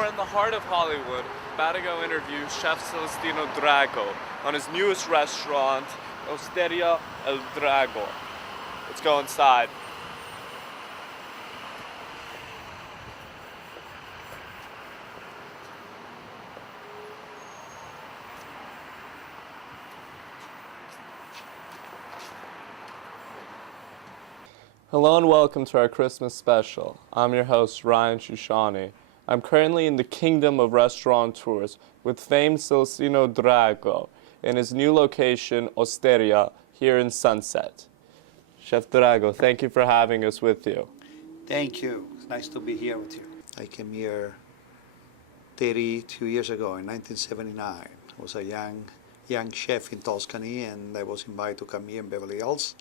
We're in the heart of Hollywood, about to go interview Chef Celistino Drago on his newest restaurant, Osteria Drago. Let's go inside. Hello and welcome to our Christmas special. I'm your host, Ryan Shoushani. I'm currently in the kingdom of restaurateurs with famed Celestino Drago in his new location, Osteria, here in Sunset. Chef Drago, thank you for having us with you. Thank you. It's nice to be here with you. I came here 32 years ago in 1979. I was a young chef in Tuscany, and I was invited to come here in Beverly Hills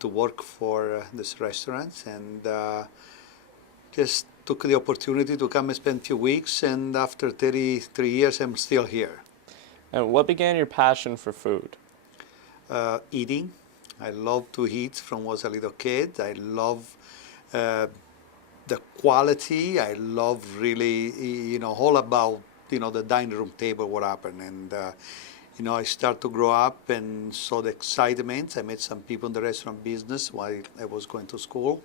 to work for this restaurant, and just took the opportunity to come and spend a few weeks, and after 33 years I'm still here. And what began your passion for food? Eating. I love to eat from when I was a little kid. I love the quality. I love really, all about, the dining room table, what happened. And I started to grow up and saw the excitement. I met some people in the restaurant business while I was going to school.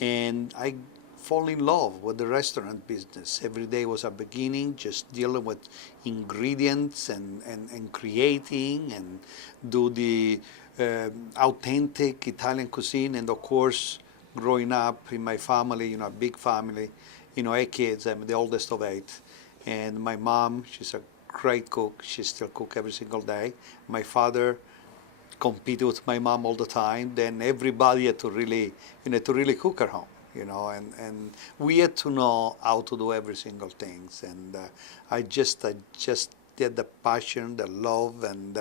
And I fall in love with the restaurant business. Every day was a beginning, just dealing with ingredients and creating and do the authentic Italian cuisine. And of course, growing up in my family, a big family, 8 kids. I'm the oldest of 8. And my mom, she's a great cook. She still cooks every single day. My father competed with my mom all the time. Then everybody had to really, cook at home, and we had to know how to do every single thing. And I just did the passion, the love, and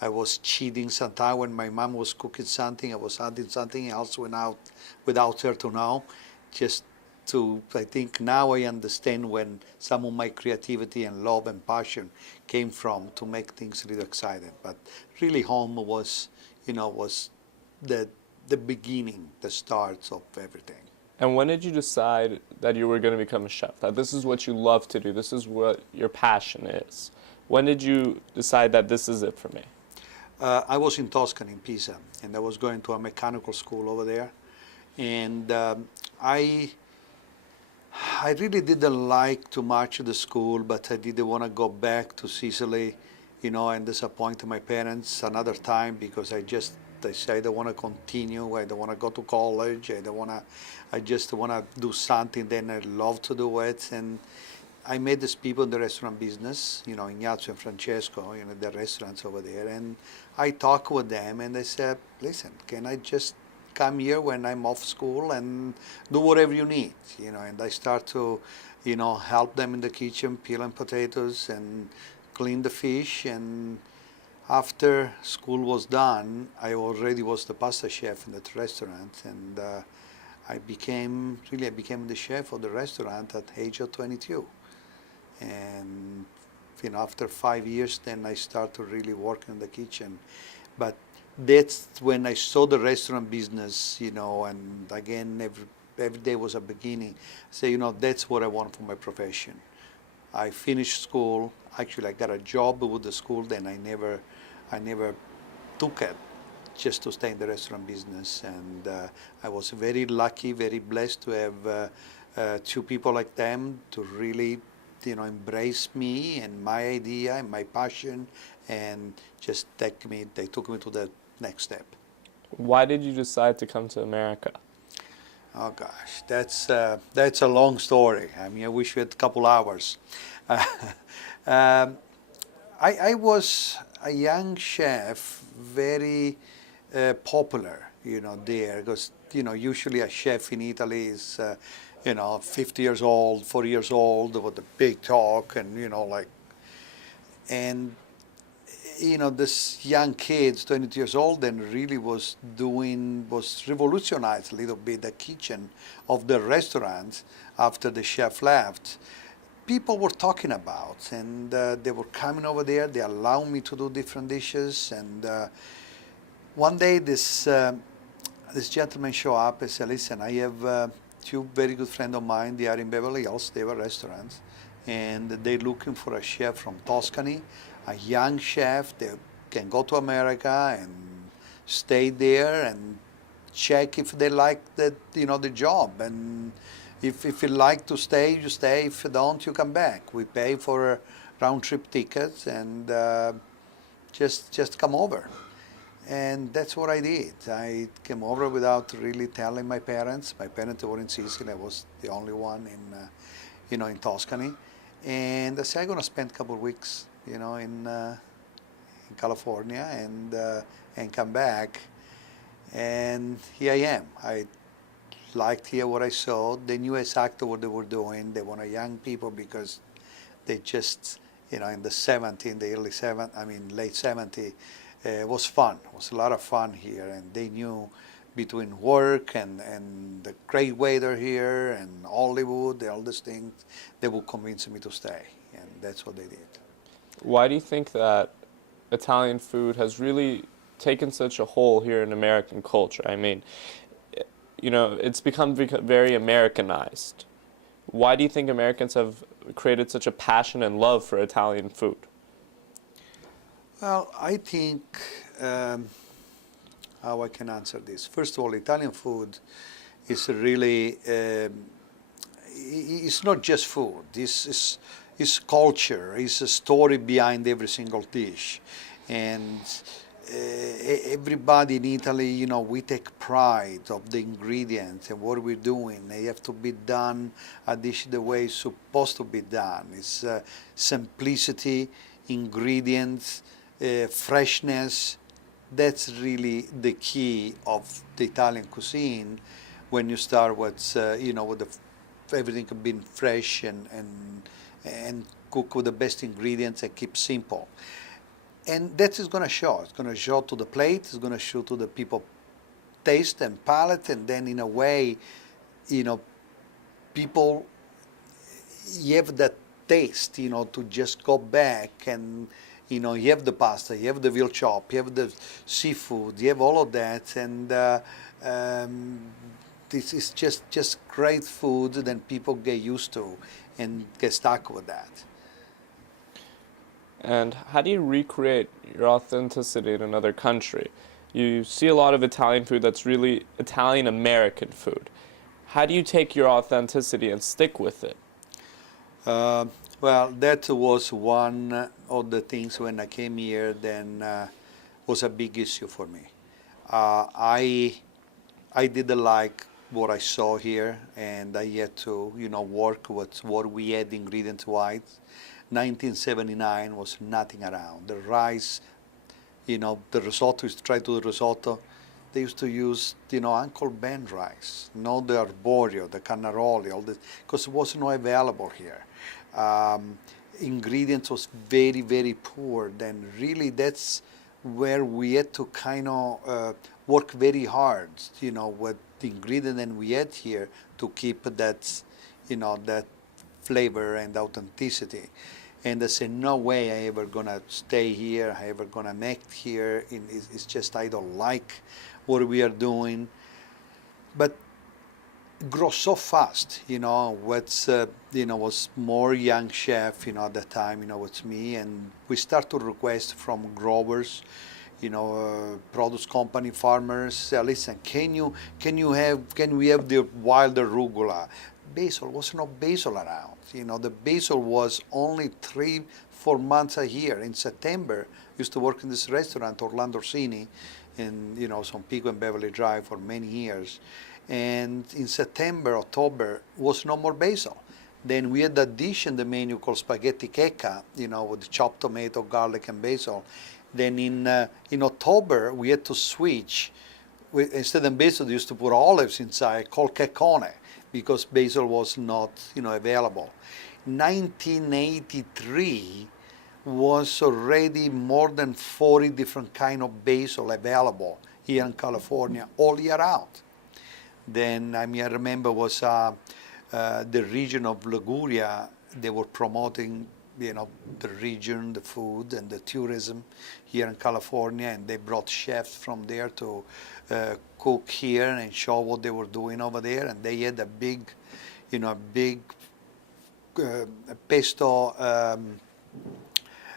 I was cheating sometimes when my mom was cooking something. I was adding something else without her to know. I think now I understand when some of my creativity and love and passion came from to make things really exciting. But really home was the beginning, the start of everything. And when did you decide that you were going to become a chef? That this is what you love to do, this is what your passion is? When did you decide that this is it for me? I was in Tuscany, in Pisa, and I was going to a mechanical school over there. And I really didn't like too much the school, but I didn't want to go back to Sicily, and disappoint my parents another time, because I said I don't want to continue. I don't want to go to college. I just want to do something. Then I love to do it. And I met these people in the restaurant business, Ignazio and Francesco, the restaurants over there. And I talked with them, and they said, listen, can I just come here when I'm off school and do whatever you need, and I start to, help them in the kitchen, peeling potatoes and clean the fish. And after school was done, I already was the pasta chef in that restaurant, and I became the chef of the restaurant at the age of 22. And after 5 years, then I started to really work in the kitchen. But that's when I saw the restaurant business, and again, every day was a beginning. I say, that's what I want for my profession. I finished school. Actually, I got a job with the school. Then I never took it just to stay in the restaurant business. And I was very lucky, very blessed to have 2 people like them to really, embrace me and my idea and my passion, and just they took me to the next step. Why did you decide to come to America? Oh gosh, that's a long story. I mean, I wish we had a couple hours. I was a young chef, very popular, there, because usually a chef in Italy is 50 years old, 40 years old, with a big talk, and and this young kid, 22 years old, and really was revolutionized a little bit the kitchen of the restaurant after the chef left. People were talking about, and they were coming over there. They allowed me to do different dishes, and one day this gentleman showed up and said, listen, I have 2 very good friends of mine. They are in Beverly Hills. They have a restaurant, and they're looking for a chef from Tuscany, a young chef that can go to America and stay there and check if they like the job. And if you like to stay, you stay. If you don't, you come back. We pay for a round trip tickets and just come over. And that's what I did. I came over without really telling my parents. My parents were in Sicily. I was the only one in Tuscany. And I said, I'm going to spend a couple of weeks, in California and come back. And here I am. I liked here what I saw. They knew exactly what they were doing. They wanted young people because they just, in the 70s, in the late 70s, it was fun. It was a lot of fun here. And they knew between work and the great weather here and Hollywood, all these things, they would convince me to stay. And that's what they did. Why do you think that Italian food has really taken such a hold here in American culture? I mean, it's become very Americanized. Why do you think Americans have created such a passion and love for Italian food? Well, I think how I can answer this. First of all, Italian food is really, it's not just food. It's culture. It's a story behind every single dish. And everybody in Italy, we take pride of the ingredients and what we're doing. They have to be done a dish the way it's supposed to be done. It's simplicity, ingredients, freshness. That's really the key of the Italian cuisine. When you start with, with everything being fresh and cook with the best ingredients and keep simple. And that is going to show. It's going to show to the plate. It's going to show to the people taste and palate. And then in a way, people, you have that taste, to just go back and, you have the pasta, you have the veal chop, you have the seafood, you have all of that. And this is just great food that people get used to and get stuck with that. And how do you recreate your authenticity in another country? You see a lot of Italian food that's really Italian-American food. How do you take your authenticity and stick with it? Well, that was one of the things when I came here, then was a big issue for me. I didn't like what I saw here, and I had to, work with what we had ingredient-wise. 1979 was nothing around. The rice, the risotto, used to try to do risotto. They used to use, Uncle Ben rice, not the arborio, the carnaroli, all this, because it was not available here. Ingredients was very, very poor. Then really that's where we had to kind of work very hard, with the ingredient that we had here to keep that, that flavor and authenticity. And I said, no way I ever gonna stay here, I ever gonna make here. It's just I don't like what we are doing. But grow so fast, was more young chef, at the time, with me, and we start to request from growers, produce company farmers, say, listen, can we have the wild arugula? Basil was no basil around. The basil was only 3-4 months a year. In September, I used to work in this restaurant, Orlando Orsini, in some Pico and Beverly Drive for many years. And in September, October, was no more basil. Then we had a dish in the menu called spaghetti checca, with chopped tomato, garlic, and basil. Then in October, we had to switch. Instead of basil, they used to put olives inside, called cecone, because basil was not, available. 1983 was already more than 40 different kind of basil available here in California all year round. Then, I remember was the region of Liguria. They were promoting, the region, the food, and the tourism here in California, and they brought chefs from there to cook here and show what they were doing over there. And they had a big pesto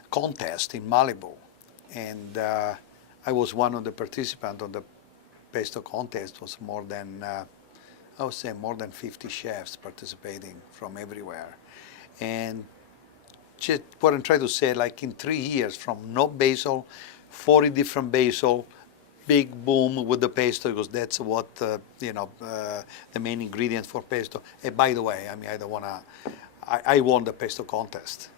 contest in Malibu, and I was one of the participants on the pesto contest. Was more than I would say more than 50 chefs participating from everywhere, and just what I'm trying to say, like in 3 years, from no basil, 40 different basil, big boom with the pesto, because that's what the main ingredient for pesto. And by the way, I mean, I don't want to. I won the pesto contest.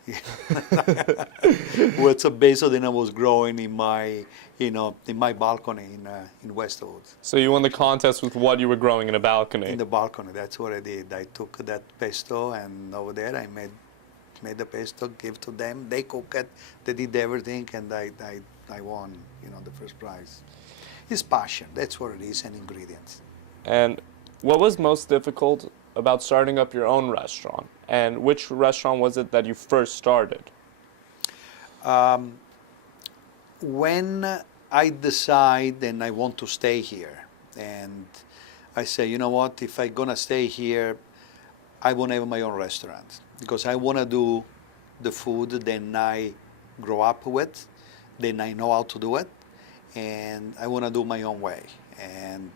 With a basil that I was growing in my, in my balcony in Westwood. So you won the contest with what you were growing in a balcony? In the balcony, that's what I did. I took that pesto, and over there I made the pesto, give to them. They cook it. They did everything, and I won, the first prize. It's passion. That's what it is, and ingredients. And what was most difficult about starting up your own restaurant? And which restaurant was it that you first started? When I decide and I want to stay here, and I say, you know what, if I'm gonna stay here, I want to have my own restaurant, because I want to do the food that I grow up with, then I know how to do it, and I want to do my own way. And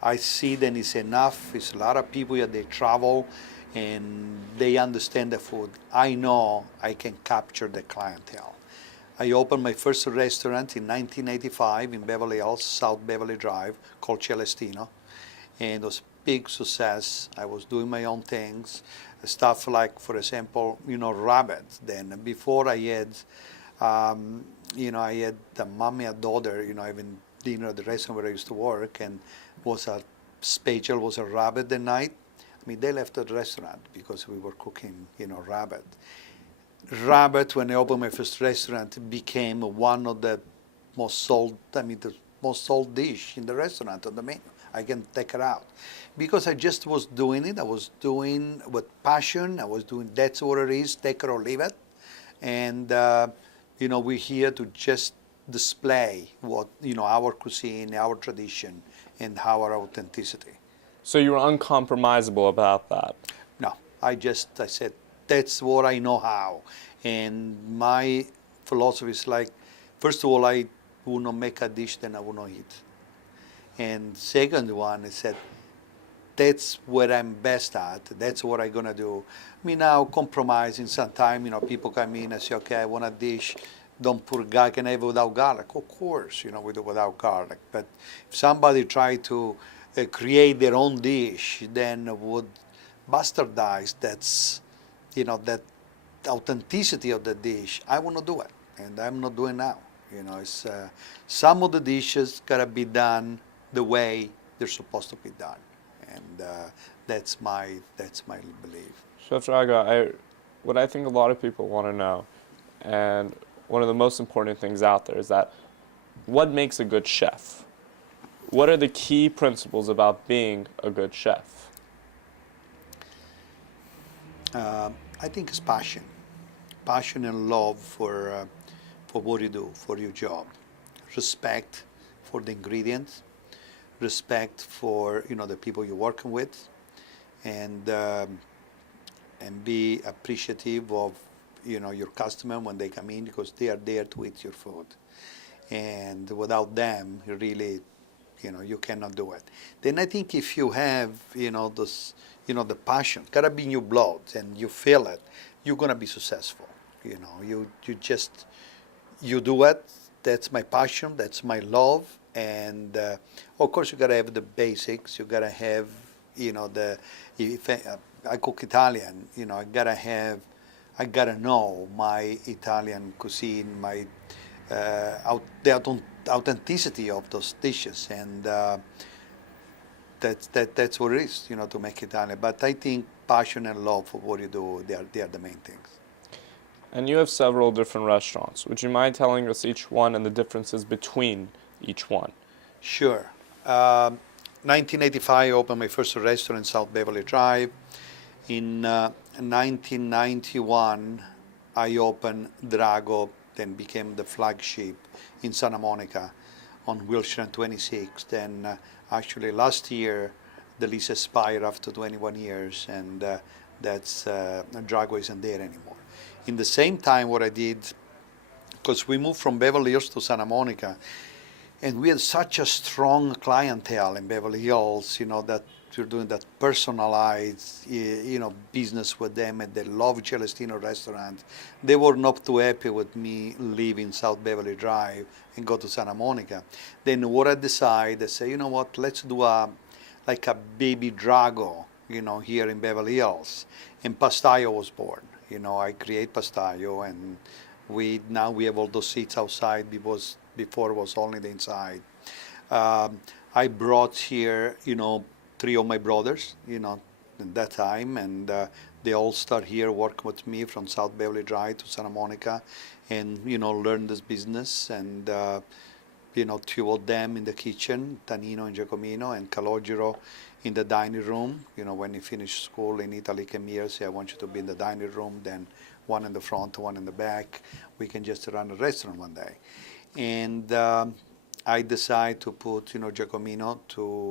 I see that it's enough. It's a lot of people here, they travel and they understand the food. I know I can capture the clientele. I opened my first restaurant in 1985 in Beverly Hills, South Beverly Drive, called Celestino. And it was a big success. I was doing my own things, stuff like, for example, rabbit. Then before I had, I had the mom and daughter, having dinner at the restaurant where I used to work, and was a special, was a rabbit that night. I mean, they left the restaurant because we were cooking, rabbit. Rabbit, when I opened my first restaurant, became one of the most sold, the most sold dish in the restaurant on the menu. I can take it out. Because I just was doing it. I was doing with passion. I was doing, that's what it is, take it or leave it. And, we're here to just display what, our cuisine, our tradition, and our authenticity. So you were uncompromisable about that? No, I said, that's what I know how. And my philosophy is like, first of all, I will not make a dish that I will not eat. And second one, I said, that's what I'm best at. That's what I'm going to do. I mean, now compromising sometimes, people come in and say, okay, I want a dish. Don't put garlic, can I have it without garlic? Of course, we do without garlic. But if somebody try to create their own dish, then would bastardize that authenticity of the dish. I want to do it, and I'm not doing now. It's some of the dishes gotta be done the way they're supposed to be done, and that's my belief. Chef Drago, what I think a lot of people want to know, and one of the most important things out there, is that what makes a good chef? What are the key principles about being a good chef? I think it's passion and love for what you do, for your job, respect for the ingredients, respect for the people you're working with, and be appreciative of your customer when they come in, because they are there to eat your food, and without them, you really, you cannot do it. Then I think if you have this, the passion, gotta be in your blood, and you feel it, you're gonna be successful. You do it. That's my passion. That's my love. And of course, you gotta have the basics. You gotta have, if I cook Italian, I gotta know my Italian cuisine, my the authenticity of those dishes, and that's what it is, to make Italian. But I think passion and love for what you do, they are the main things. And you have several different restaurants. Would you mind telling us each one and the differences between each one? Sure. 1985, I opened my first restaurant in South Beverly Drive. In 1991, I opened Drago, then became the flagship in Santa Monica on Wilshire and 26th. Then actually last year, the lease expired after 21 years, and that's Drago isn't there anymore. In the same time, what I did, because we moved from Beverly Hills to Santa Monica, and we had such a strong clientele in Beverly Hills, that we're doing that personalized, business with them, and they love Celestino restaurant. They were not too happy with me leaving South Beverly Drive and go to Santa Monica. Then what I decided, I say, you know what, let's do like a baby Drago, here in Beverly Hills. And Pastaio was born. I create Pastaio, and now we have all those seats outside because before it was only the inside. I brought here, 3 of my brothers, at that time, and they all start here working with me from South Beverly Drive to Santa Monica, and learn this business. And 2 of them in the kitchen, Tanino and Giacomino, and Calogero in the dining room. When he finished school in Italy, came here, say, I want you to be in the dining room. Then one in the front, one in the back. We can just run a restaurant one day. And I decided to put, Giacomino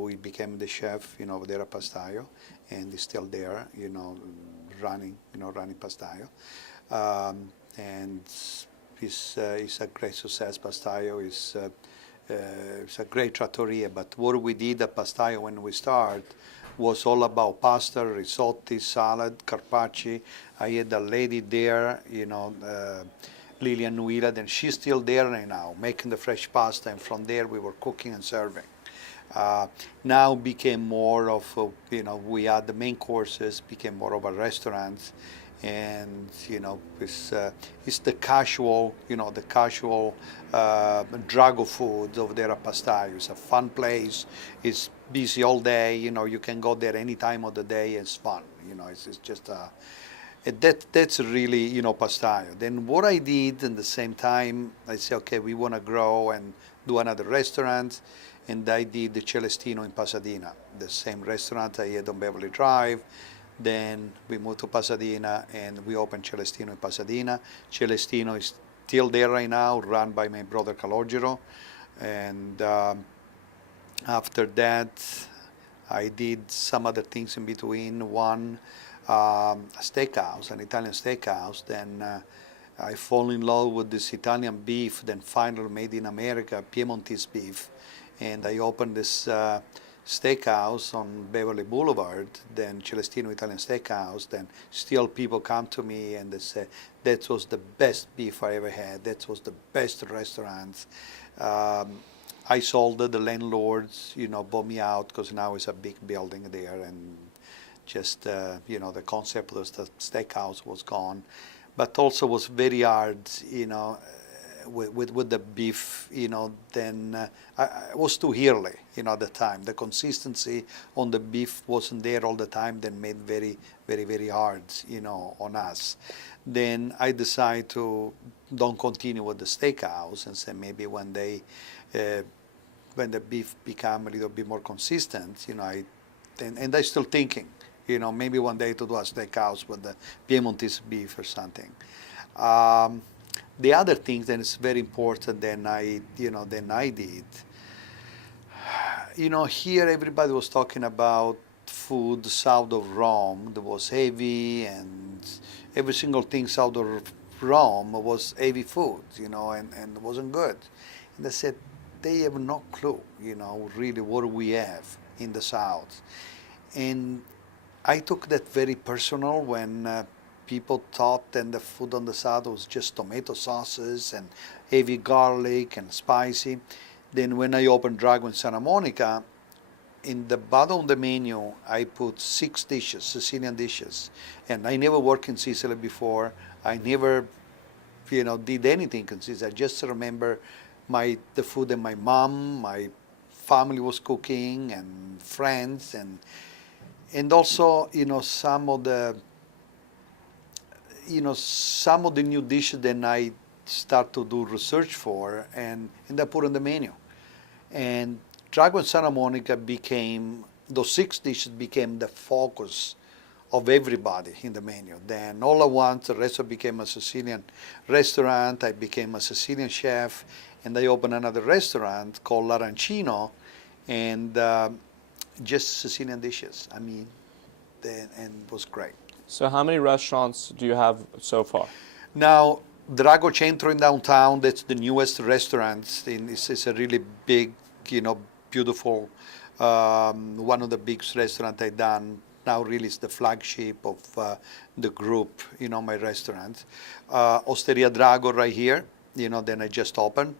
he became the chef, over there at Pastaio, and he's still there, running Pastaio. And it's a great success. Pastaio is it's a great trattoria. But what we did at Pastaio when we started was all about pasta, risotti, salad, carpacci. I had a lady there, Lilian Nuila, then she's still there right now, making the fresh pasta, and from there we were cooking and serving. Now became more of, we had the main courses, became more of a restaurant, and it's the casual, Drago food over there at Pastaio. It's a fun place. It's busy all day. You can go there any time of the day. It's fun. It's just that's really, Pastaio. Then what I did in the same time, I said, okay, we want to grow and do another restaurant, and I did the Celestino in Pasadena, the same restaurant I had on Beverly Drive. Then we moved to Pasadena, and we opened Celestino in Pasadena. Celestino is still there right now, run by my brother Calogero. And after that, I did some other things in between. One, a steakhouse, an Italian steakhouse. Then I fall in love with this Italian beef, then finally made in America, Piemontese beef. And I opened this steakhouse on Beverly Boulevard, then Celestino Italian Steakhouse. Then still people come to me and they say, that was the best beef I ever had, that was the best restaurant. I sold it, the landlords, bought me out, because now it's a big building there, and just, the concept of the steakhouse was gone. But also was very hard, with the beef, then I was too early, at the time. The consistency on the beef wasn't there all the time, then made very, very, very hard, on us. Then I decided to don't continue with the steakhouse, and say maybe one day, when the beef become a little bit more consistent, and I'm still thinking, maybe one day to do a steakhouse with the Piemontese beef or something. The other thing that is very important than I did, here everybody was talking about food south of Rome that was heavy, and every single thing south of Rome was heavy food, and it wasn't good. And I said, they have no clue, really what we have in the south. And I took that very personal when people thought that the food on the south was just tomato sauces and heavy garlic and spicy. Then when I opened Drago in Santa Monica, in the bottom of the menu, I put 6 dishes, Sicilian dishes. And I never worked in Sicily before. I never, did anything in Sicily. I just remember the food that my mom, my family was cooking, and friends, and also, some of the new dishes that I start to do research for, and I put on the menu. And Drago in Santa Monica those 6 dishes became the focus of everybody in the menu. Then all at once, the restaurant became a Sicilian restaurant. I became a Sicilian chef, and I opened another restaurant called L'Arancino, and just Sicilian dishes. And it was great. So how many restaurants do you have so far? Now, Drago Centro in downtown, that's the newest restaurant. It's a really big, beautiful, one of the biggest restaurants I've done. Now really it's the flagship of the group, my restaurant. Osteria Drago right here, then I just opened.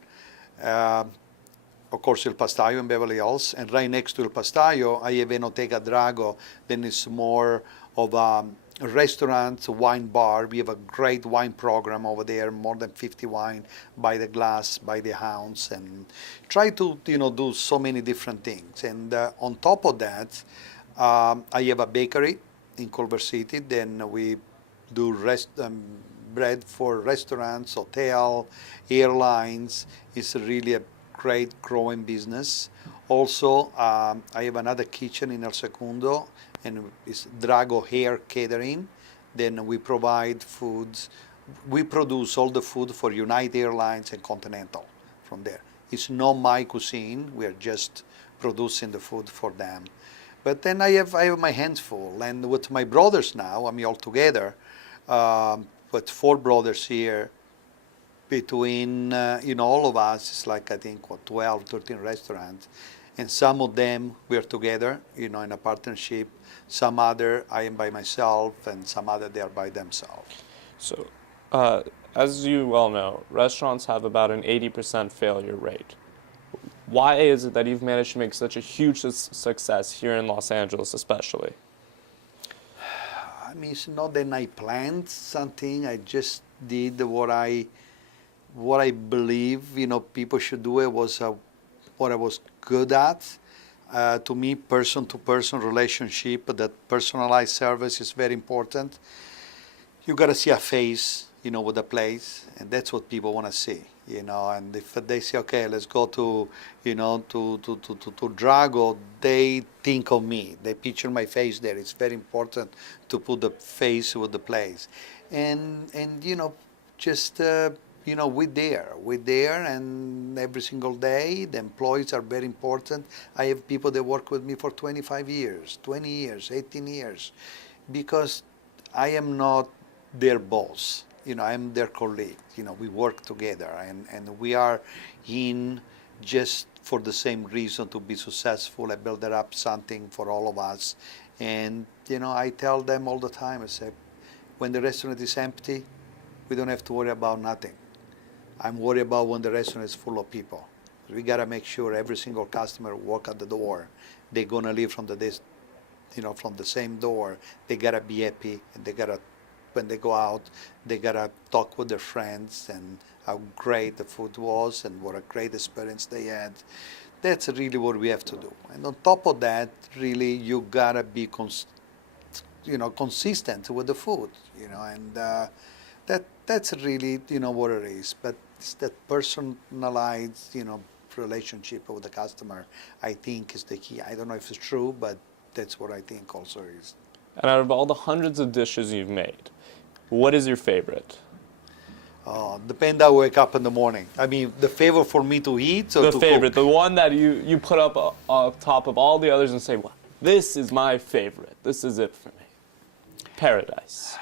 Of course, Il Pastaio in Beverly Hills. And right next to Il Pastaio, I have Enoteca Drago. Then it's more of a restaurant, wine bar. We have a great wine program over there, more than 50 wine by the glass, by the ounce, and try to, do so many different things. And on top of that, I have a bakery in Culver City. Then we do bread for restaurants, hotel, airlines. It's really a great growing business. Also, I have another kitchen in El Segundo, and it's Drago Hair Catering. Then we provide foods. We produce all the food for United Airlines and Continental from there. It's not my cuisine. We are just producing the food for them. But then I have my hands full, and with my brothers now, all together, with 4 brothers here, between all of us, it's like I think 12, 13 restaurants, and some of them we're together, in a partnership. Some other I am by myself, and some other they are by themselves. So, as you well know, restaurants have about an 80% failure rate. Why is it that you've managed to make such a huge success here in Los Angeles, especially? It's not that I planned something. I just did what I believe people should do. It was what I was good at. To me, person-to-person relationship, that personalized service is very important. You got to see a face, with the place, and that's what people want to see, And if they say, okay, let's go to Drago, they think of me. They picture my face there. It's very important to put the face with the place, and just we're there, and every single day the employees are very important. I have people that work with me for 25 years, 20 years, 18 years, because I am not their boss. I'm their colleague. We work together, and we are in just for the same reason, to be successful. I build up something for all of us, and I tell them all the time. I say, when the restaurant is empty, we don't have to worry about nothing. I'm worried about when the restaurant is full of people. We gotta make sure every single customer walk out the door, they're gonna leave from from the same door. They gotta be happy, and when they go out, they gotta talk with their friends and how great the food was and what a great experience they had. That's really what we have to do. And on top of that, really, you gotta be consistent with the food, and that's really what it is. But it's that personalized, relationship with the customer, I think, is the key. I don't know if it's true, but that's what I think also is. And out of all the hundreds of dishes you've made, what is your favorite? Depends how I wake up in the morning. The favorite for me to eat or the to favorite, cook? the one that you put up on top of all the others and say, well, this is my favorite. This is it for me. Paradise.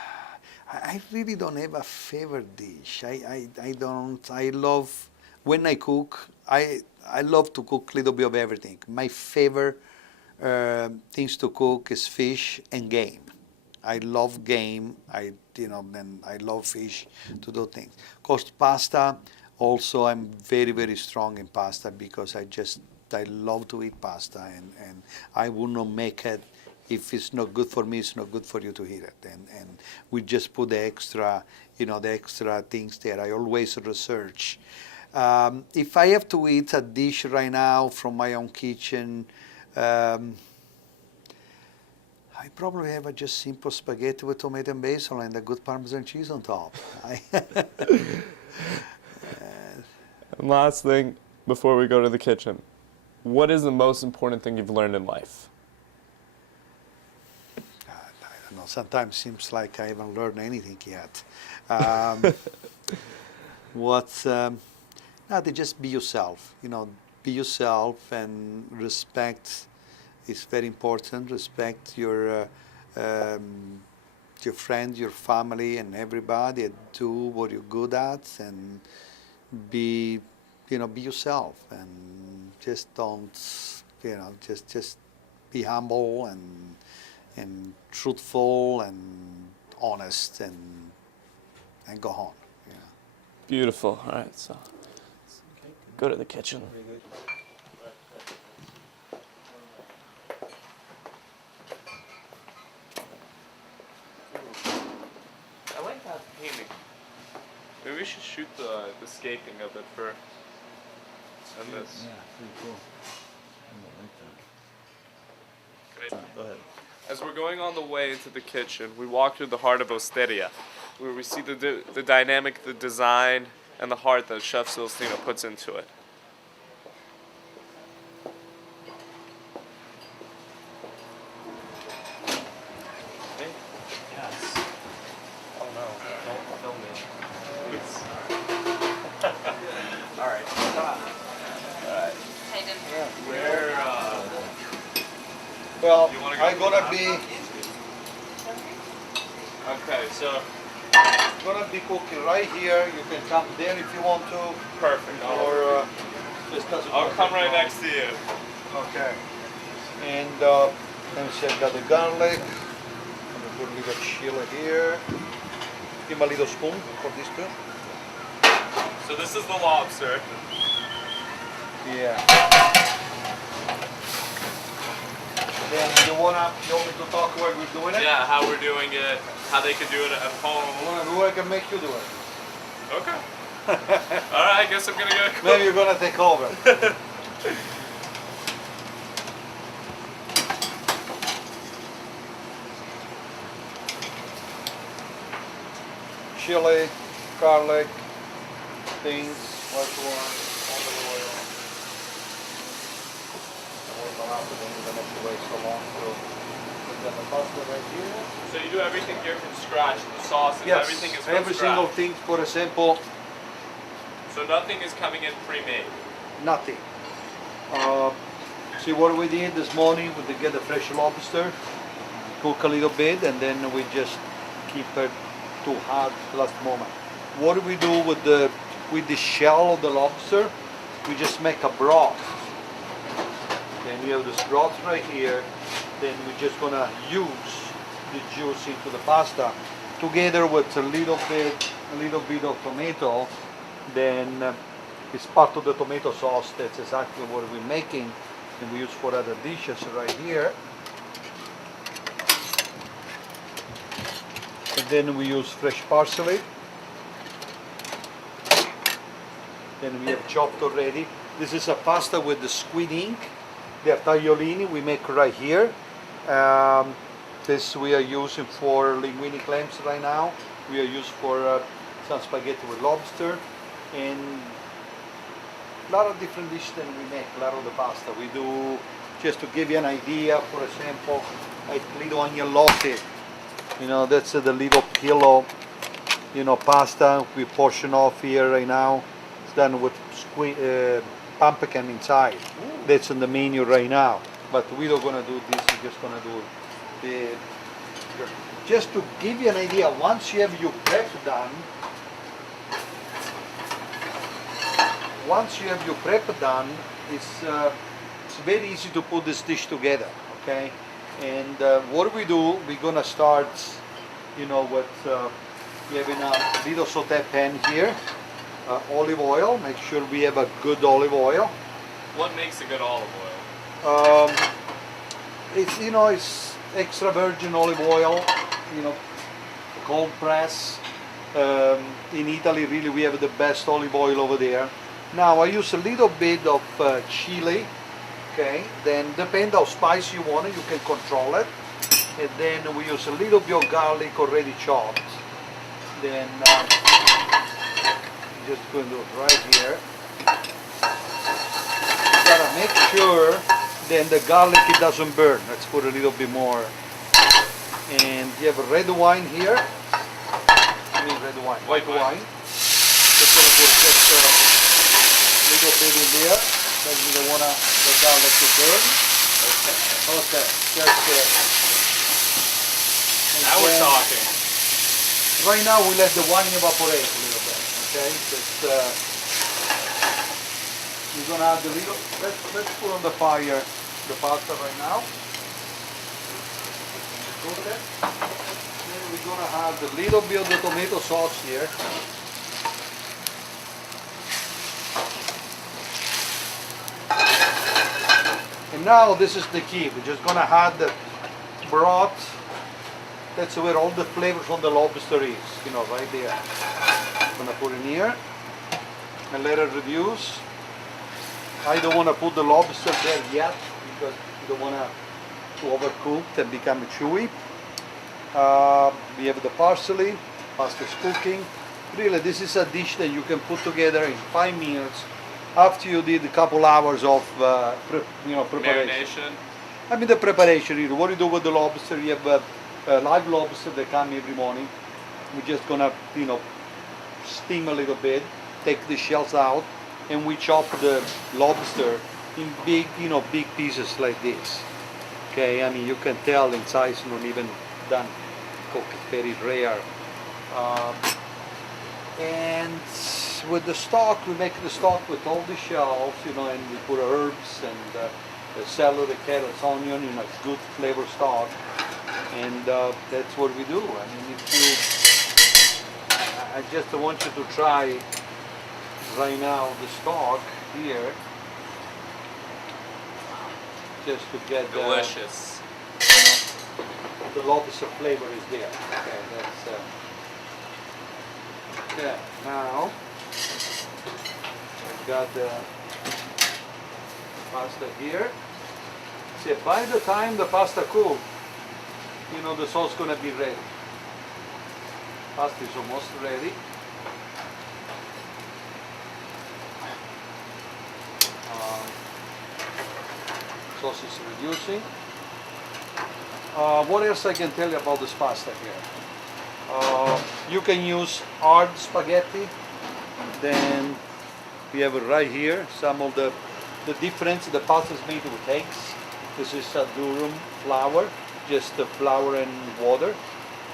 I really don't have a favorite dish. I don't. I love, when I cook, I love to cook a little bit of everything. My favorite things to cook is fish and game. I love game. And I love fish to do things. Of course, pasta. Also, I'm very, very strong in pasta because I love to eat pasta, and I will not make it. If it's not good for me, it's not good for you to eat it. And we just put the extra, the extra things there. I always research. If I have to eat a dish right now from my own kitchen, I probably have a just simple spaghetti with tomato and basil and a good Parmesan cheese on top. And last thing, before we go to the kitchen, what is the most important thing you've learned in life? I don't know. Sometimes it seems like I haven't learned anything yet. To just be yourself. Be yourself, and respect is very important. Respect your your friends, your family, and everybody, and do what you're good at, and be, be yourself, and just don't, just be humble and truthful and honest, and go home. Beautiful. All right, so go to the kitchen. I like that painting. Maybe we should shoot the scaping of it first. And this. Yeah, pretty cool. I like that. Go ahead. As we're going on the way into the kitchen, we walk through the heart of Osteria, where we see the dynamic, the design, and the heart that Chef Celestino puts into it. Yes. Oh no, don't film me. Please. Alright. Alright. Where, Well, You wanna go I'm to gonna the be okay, so, cooking right here. You can come there if you want to, perfect. or just doesn't. I'll work come as right well. next to you. Okay. And let me see, I've got the garlic. I'm gonna put a little chili here. Give me a little spoon for this too. So this is the lobster. Yeah. Then you want me to talk while we're doing it? Yeah, how we're doing it, how they could do it at home. I can make you do it. Okay. Alright, I guess I'm gonna go. Maybe you're gonna take over. Chili, garlic, things, white wine, olive oil. Don't have to wait so long to put the pasta right here. So you do everything here from scratch, the sauces, Yes, everything is from every scratch. single thing, for example, So nothing is coming in pre-made. nothing. See what we did this morning? We get the fresh lobster, cook a little bit, and then we just keep it to hot last moment. What do we do with the shell of the lobster? We just make a broth. Then we have this broth right here. Then we're just gonna use the juice into the pasta, together with a little bit of tomato. Then it's part of the tomato sauce. That's exactly what we're making, and we use for other dishes right here. And then we use fresh parsley. Then we have chopped already. This is a pasta with the squid ink. The tagliolini we make right here. This we are using for linguine clams right now. We are used for some spaghetti with lobster, and a lot of different dishes that we make, a lot of the pasta. We do, just to give you an idea, for example, like little agnolotti. That's the little kilo, pasta we portion off here right now. It's done with pumpkin inside. Ooh. That's on the menu right now. But we're not gonna do this, we're just gonna do just to give you an idea, once you have your prep done, it's very easy to put this dish together, okay? And what we do, we're gonna start, with having a little saute pan here, olive oil. Make sure we have a good olive oil. What makes a good olive oil? It's extra virgin olive oil, cold press. In Italy, really, we have the best olive oil over there. Now I use a little bit of chili. Okay, then depend how spicy you want it, you can control it. And then we use a little bit of garlic already chopped. Then just going to do it right here. You gotta make sure then the garlic it doesn't burn. Let's put a little bit more. And you have a red wine here. White wine. Just gonna put just a little bit in there. Because we don't want the garlic to burn. Okay. Just Now we're then- talking. Right now we let the wine evaporate a little bit, okay? Just, we're gonna add the little, let's put on the fire the pasta right now. Go there. Then we're gonna add a little bit of the tomato sauce here. And now this is the key. We're just gonna add the broth. That's where all the flavor from the lobster is, you know, right there. Gonna put in here and let it reduce. I don't want to put the lobster there yet because you don't want to overcook and become chewy. We have the parsley, pasta is cooking. Really, this is a dish that you can put together in 5 minutes after you did a couple hours of preparation. Marination. I mean the preparation, you know, what you do with the lobster, you have live lobster that come every morning. We're just gonna, you know, steam a little bit, take the shells out, and we chop the lobster in big, you know, big pieces like this. Okay, I mean you can tell inside it's not even done cooked, very rare. And with the stock, we make the stock with all the shells, you know, and we put herbs and the celery, carrots, onion, you know, it's good flavor stock. And that's what we do. I mean, if you, I just want you to try right now the stock here, just to get Delicious. the lobster flavor is there. Okay, that's okay. Now I've got the pasta here. See, by the time the pasta cooks, you know the sauce is gonna be ready. Pasta is almost ready. Sauce is reducing. What else I can tell you about this pasta here? You can use hard spaghetti. Then we have it right here. Some of the difference. The pasta is made with eggs. This is a durum flour, just the flour and water.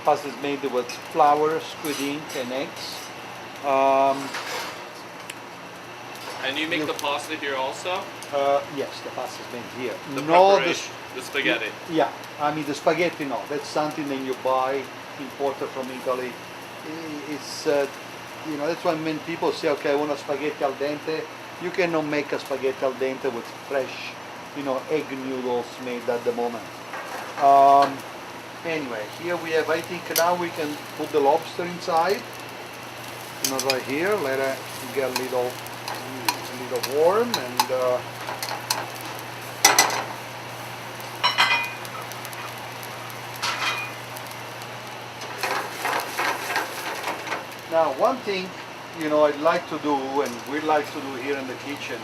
Pasta is made with flour, squid ink, and eggs. And you make the pasta here also? Yes, the pasta is made here. The No, preparation, the spaghetti. Yeah, I mean the spaghetti. No, that's something that you buy imported from Italy. It's you know, that's why when people say, okay, I want a spaghetti al dente, you cannot make a spaghetti al dente with fresh, you know, egg noodles made at the moment. Anyway, here we have, I think now we can put the lobster inside. You know, right here, let it get a little warm and now one thing, you know, I'd like to do and we'd like to do here in the kitchen,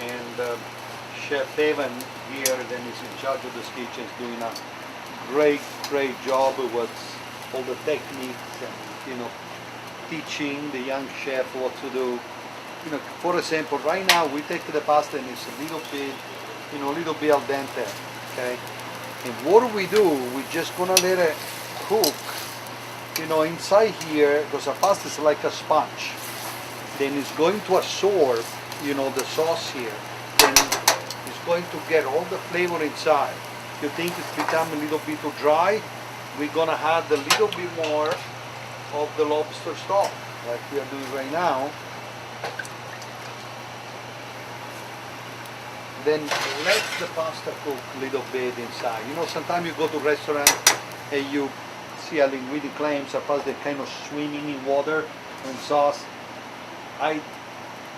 and Chef Evan here then is in charge of this kitchen, is doing a great job with all the techniques and, you know, teaching the young chef what to do. You know, for example, right now we take the pasta and it's a little bit, you know, a little bit al dente, okay? And what we do, we're just gonna let it cook, you know, inside here, because the pasta is like a sponge. Then it's going to absorb, you know, the sauce here. Then it's going to get all the flavor inside. If you think it's become a little bit too dry, we're gonna add a little bit more of the lobster stock, like we are doing right now. Then let the pasta cook a little bit inside. You know, sometimes you go to a restaurant and you see a linguine claims a pasta kind of swimming in water and sauce.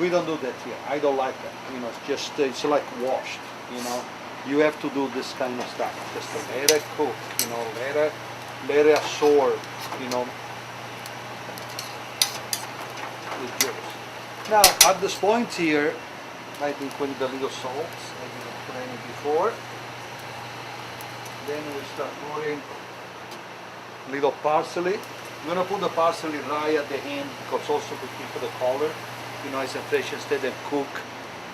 We don't do that here. I don't like that. You know, it's just, it's like washed, you know. You have to do this kind of stuff. Just to let it cook, you know, let it absorb, you know, the juice. Now, at this point here, I think we need a little salt, I didn't put any before. Then we start putting little parsley. We're gonna put the parsley right at the end because also to keep the color, you know, nice and fresh instead of cook.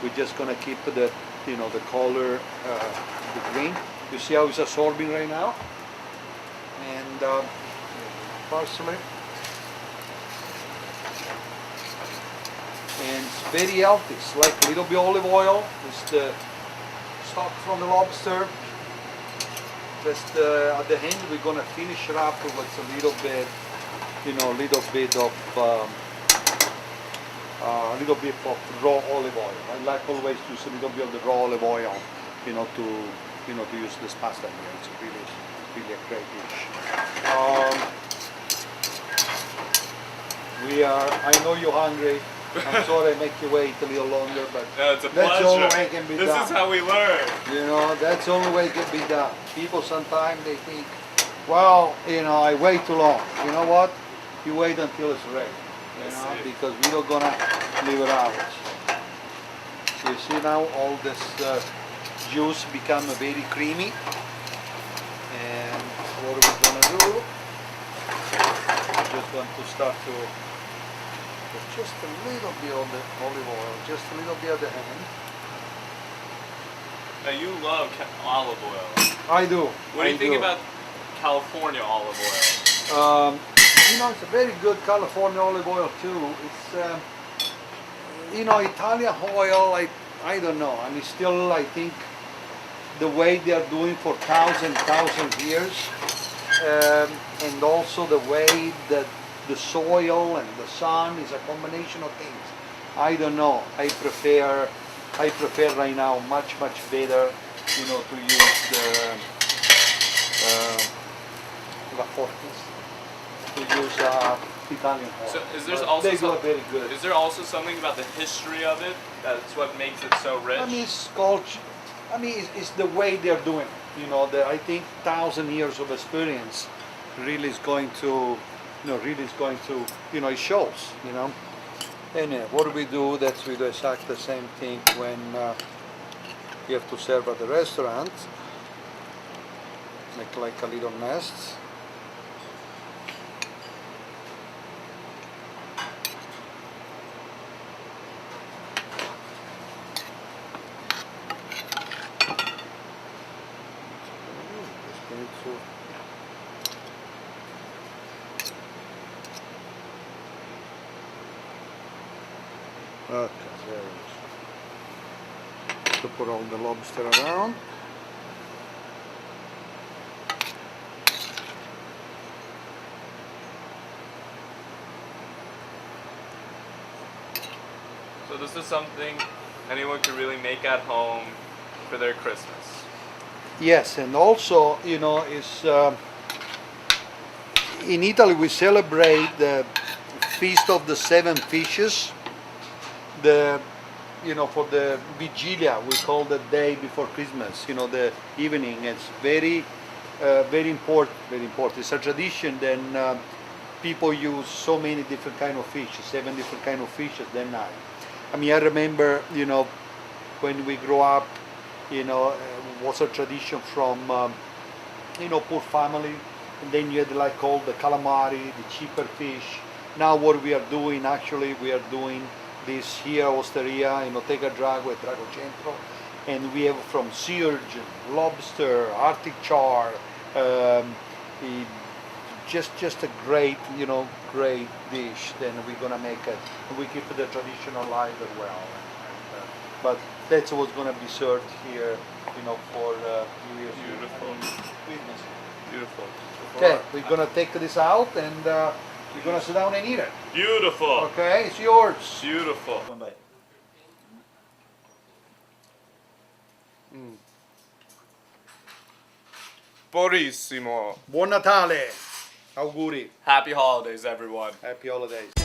We're just gonna keep the, you know, the color, the green. You see how it's absorbing right now? And and parsley. And it's very healthy. It's like a little bit olive oil. It's the stock from the lobster. Just at the end, we're gonna finish it up with a little bit, a little bit of raw olive oil. I like always to use a little bit of the raw olive oil, to use this pasta here. It's really a great dish. I know you're hungry. I'm sorry I make you wait a little longer, but No, it's a that's the only pleasure. way it can be This done. is how we learn. That's the only way it can be done. People sometimes they think, well, I wait too long. You know what? You wait until it's ready. Because we're not gonna leave it out. So you see now all this juice become very creamy. And what are we gonna do? We're just going to start to put just a little bit of the olive oil, just a little bit at the end. Now you love olive oil. I do. What do you think about California olive oil? It's a very good California olive oil too. It's, Italian oil, I don't know. I mean, still, I think the way they are doing for thousand years, and also the way that the soil and the sun is a combination of things. I don't know. I prefer right now much better, to use the La Fortis, to use Italian oil. So is there But also they do it very good. Is there also something about the history of it that's what makes it so rich? I mean, it's culture. I mean, it's the way they're doing it. I think 1,000 years of experience really is going to, it shows. And what do we do? We do exactly the same thing when you have to serve at the restaurant. Make like a little nest. Okay, there it is. To put all the lobster around. So this is something anyone can really make at home for their Christmas. Yes, and also, is in Italy we celebrate the Feast of the Seven Fishes. For the Vigilia, we call the day before Christmas. The evening. It's very important. Very important. It's a tradition. Then people use so many different kind of fishes, 7 different kind of fishes that night. I mean, I remember, when we grew up, was a tradition from, poor family, and then you had like all the calamari, the cheaper fish. Now what we are doing, actually, we are doing this here, Osteria, Osteria Drago and Drago Centro, and we have from sea urchin, lobster, Arctic char, just a great, great dish. Then we're gonna make it. We keep the tradition alive as well. But that's what's gonna be served here, for New Year's. Beautiful. Christmas. Beautiful. Okay, we're gonna take this out and we're gonna sit down and eat it. Beautiful. Okay, it's yours. Beautiful. One bite. Buonissimo. Buon Natale. Auguri. Happy holidays, everyone. Happy holidays.